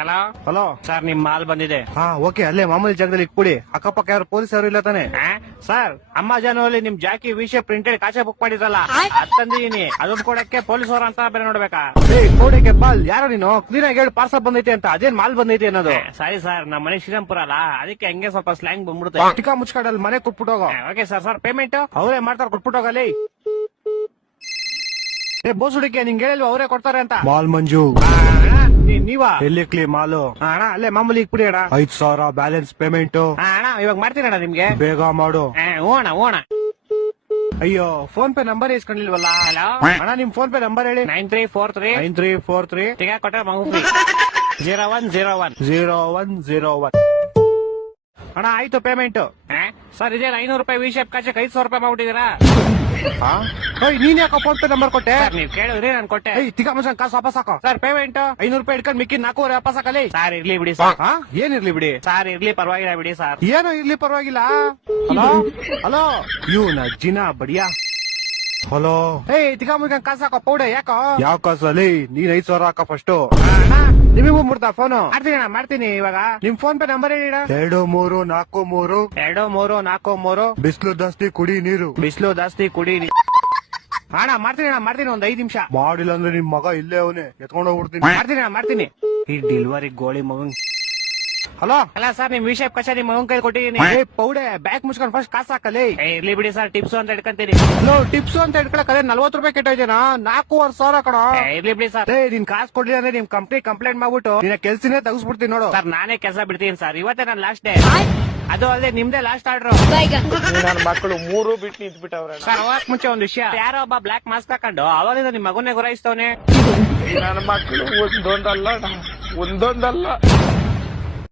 Hello hello sir, ನಿಮ್ mall ಬಂದಿದೆ. ಹಾ ಓಕೆ, ಅಲ್ಲೇ ಮಾಮೂಲಿ ಜಾಗದಲ್ಲಿ ಇಟ್ಬಿಡಿ. ಅಕ್ಕಪಕ್ಕ ಯಾರು ಪೊಲೀಸ್ ಯಾರು ಇಲ್ಲ ತಾನೆ? ಸರ್, ಅಮೆಜಾನ್ ಅಲ್ಲಿ ನಿಮ್ ಜಾಕಿ ವಿಷಯ ಪ್ರಿಂಟೆಡ್ ಕಾಚೆ ಬುಕ್ ಮಾಡಿದ್ರಲ್ಲ, ಅದ್ ತಂದಿದೀನಿ. ಅದನ್ನ ಕೊಡಕ್ಕೆ ಪೊಲೀಸ್ ಅವ್ರ ಅಂತ ಬೇರೆ ನೋಡ್ಬೇಕಾ? ಕೋಡಿಗೆ ಬಾಲ್ ಯಾರೋ ನೀನು ಕ್ಲೀನ್ ಆಗಿ ಹೇಳಿ ಪಾರ್ಸಲ್ ಬಂದೈತೆ ಅಂತ. ಅದೇನ್ ಮಾಲ್ ಬಂದೈತೆ ಅನ್ನೋದು? ಸರಿ ಸರ್, ನಮ್ಮ ಮನೆ ಶ್ರೀರಾಮ್ಪುರ ಅಲ್ಲ, ಅದಕ್ಕೆ ಹಂಗೆ ಸ್ವಲ್ಪ ಸ್ಲ್ಯಾಂಗ್ ಬಂದ್ಬಿಡುತ್ತೆ. ಟಿಕಾ ಮುಚ್ಕಾಡಲ್ಲಿ ಮನೆ ಕೊಟ್ಬಿಟ್ಟೋಗೋ. Okay sir. ಸರ್ ಪೇಮೆಂಟ್ ಅವರೇ ಮಾಡ್ತಾರೆ, ಕೊಟ್ಬಿಟ್ಟೋಗಲಿ. ಬೋಸ್ ಹುಡುಗಿ ನಿಂಗೆ ಹೇಳಿಲ್ವ ಅವರೇ ಕೊಡ್ತಾರೆ ಅಂತ? ಮಾಲ್ ಮಂಜು ನೀವಾ? ಎಲ್ಲಿ ಕ್ಲೀ ಮಾಲು? ಅಣ್ಣ ಅಲ್ಲೇ ಮಾಮೂಲಿ ಇಕ್ಬಿಡಿ ಅಣ್ಣ. 5,000 ಬ್ಯಾಲೆನ್ಸ್ ಪೇಮೆಂಟ್. ಅಣ್ಣ ಇವಾಗ ಮಾಡ್ತೀನಿ ಅಣ್ಣ ನಿಮ್ಗೆ. ಬೇಗ ಮಾಡು. ಓಣ ಓಣ. ಅಯ್ಯೋ, ಫೋನ್ ಪೇ ನಂಬರ್ ಇಸ್ಕೊಂಡಿಲ್ವಲ್ಲ? ಹಲೋ ಅಣ್ಣ, ನಿಮ್ ಫೋನ್ ಪೇ ನಂಬರ್ ಹೇಳಿ. 9343 9343 ಟಿಕಾ ಕೊಟ್ಟ ಮಗು 0101 0101. ಅಣ್ಣ ಆಯ್ತು ಪೇಮೆಂಟ್. ಸರ್, ಇದೇನು 500 ರೂಪಾಯಿ ವಿಶೇಪ್ ಕಾಚಕ್ 500 ರೂಪಾಯಿ ಮಾಡ್ಬಿಟ್ಟಿದ್ದೀರಾ? ನೀನ್ ಯಾಕೋ ಫೋನ್ ಪೇ ನಂಬರ್ ಕೊಟ್ಟೆ? ನೀವ್ ಕೇಳಿದ್ರಿ, ನಾನು ಕೊಟ್ಟೆ. ತಿಕ್ಕ ಮನುಷ್ಯನ್ ಕಾಸು ವಾಪಸ್ ಹಾಕೋ. ಸರ್ ಪೇಮೆಂಟ್ 500 ರೂಪಾಯಿ ಇಟ್ಕೊಂಡ್ ಮಿಕ್ಕಿ 400 ವಾಪಸ್ ಹಾಕಲಿ. ಸರ್ ಇರ್ಲಿ ಬಿಡಿ ಸರ್. ಏನಿರ್ಲಿ ಬಿಡಿ? ಸರ್ ಇರ್ಲಿ, ಪರವಾಗಿಲ್ಲ ಬಿಡಿ ಸರ್. ಏನೋ ಇರ್ಲಿ, ಪರವಾಗಿಲ್ಲ. ಹಲೋ ಹಲೋ, ಇವ್ನ ಜಿನಾ ಬಡಿಯಾ. ಹಲೋ, ತಿಕ್ಕ ಮುಗಿನ ಕಾಸು ಹಾಕೋ ಪೌಡೆ. ಯಾಕೋ ಯಾವ ಕಾಸಲ್ಲಿ? ನೀನ್ 5,000 ಹಾಕೋ ಫಸ್ಟ್. ನಿಮಗೂ ಮುಡ್ತಾ ಫೋನು? ಮಾಡ್ತೀನಿ ಅಣ್ಣ, ಮಾಡ್ತೀನಿ ಇವಾಗ. ನಿಮ್ ಫೋನ್ ಪೇ ನಂಬರ್ ಹೇಳಿ. 2343 2343. ಬಿಸಿಲು ಜಾಸ್ತಿ ಕುಡಿ ನೀರು. ಬಿಸಿಲು ಜಾಸ್ತಿ ಕುಡಿ. ಅಣ್ಣ ಮಾಡ್ತೀನಿ ಅಣ್ಣ, ಮಾಡ್ತೀನಿ. ಒಂದ್ 5 ನಿಮಿಷ. ಮಾಡಿಲ್ಲ ಅಂದ್ರೆ ನಿಮ್ ಮಗ ಇಲ್ಲೇ ಅವನೇ ಎತ್ಕೊಂಡ್ ಹೋಗ್ಬಿಡ್ತೀನಿ. ಮಾಡ್ತೀನಿ ಅಣ್ಣ, ಮಾಡ್ತೀನಿ. ಈ ಡೆಲಿವರಿ ಗೋಳಿ ಮಗನ್. ಹಲೋ ಅಲ್ಲ ಸರ್, ನಿಮ್ ವಿಷಯ ಕಚ ನಿಮ್ ಮಗನ್ ಕೈ ಕೊಟ್ಟಿದ್ದೀನಿ. ಪೌಡೆ ಬ್ಯಾಗ್ ಮುಚ್ಕೊಂಡ್ ಫಸ್ಟ್ ಕಾಸು ಹಾಕಲಿ. ಇರ್ಲಿ ಬಿಡಿ ಸರ್, ಟಿಪ್ಸ್ ಅಂತ ಇಟ್ಕೊಂತೀನಿ. ಹಲೋ, ಟಿಪ್ಸ್ ಅಂತ ಇಟ್ಕೊಳಕ್ 40 ರೂಪಾಯಿ ಕೆಟ್ಟೋಯ್ತೇನಾ? 4,500 ಕಣ. ಇರ್ಲಿ ಬಿಡಿ ಸರ್. ನಿನ್ ಕಾಸು ಕೊಡ್ಲಿಲ್ಲ ಅಂದ್ರೆ ನಿಮ್ ಕಂಪ್ನಿ ಕಂಪ್ಲೇಂಟ್ ಮಾಡ್ಬಿಟ್ಟು ನಿನ್ನ ಕೆಲ್ಸನೇ ತಗಸ್ಬಿಡ್ತೀನಿ ನೋಡು. ಸರ್ ನಾನೇ ಕೆಲಸ ಬಿಡ್ತೀನಿ ಸರ್, ಇವತ್ತೇ ನಾನು ಲಾಸ್ಟ್ ಡೇ. ಅದು ಅಲ್ಲದೆ ನಿಮ್ದೇ ಲಾಸ್ಟ್ ಆರ್ಡರ್. ನನ್ನ ಮಕ್ಕಳು 3 ಬಿಟ್ಟು ನಿಂತ್ಬಿಟ್ಟವ್ರೆ. ಸರ್ ಹೋಗಕ್ ಮುಂಚೆ ಒಂದ್ ವಿಷಯ. ಯಾರೋ ಒಬ್ಬ ಬ್ಲಾಕ್ ಮಾಸ್ಕ್ ಹಾಕೊಂಡು ಅವಾಗಿಂದ ನಿಮ್ ಮಗನ್ನೇ ಗುರಾಯಿಸ್ತವನೆ. ನನ್ನ ಮಕ್ಕಳು ಒಂದೊಂದಲ್ಲ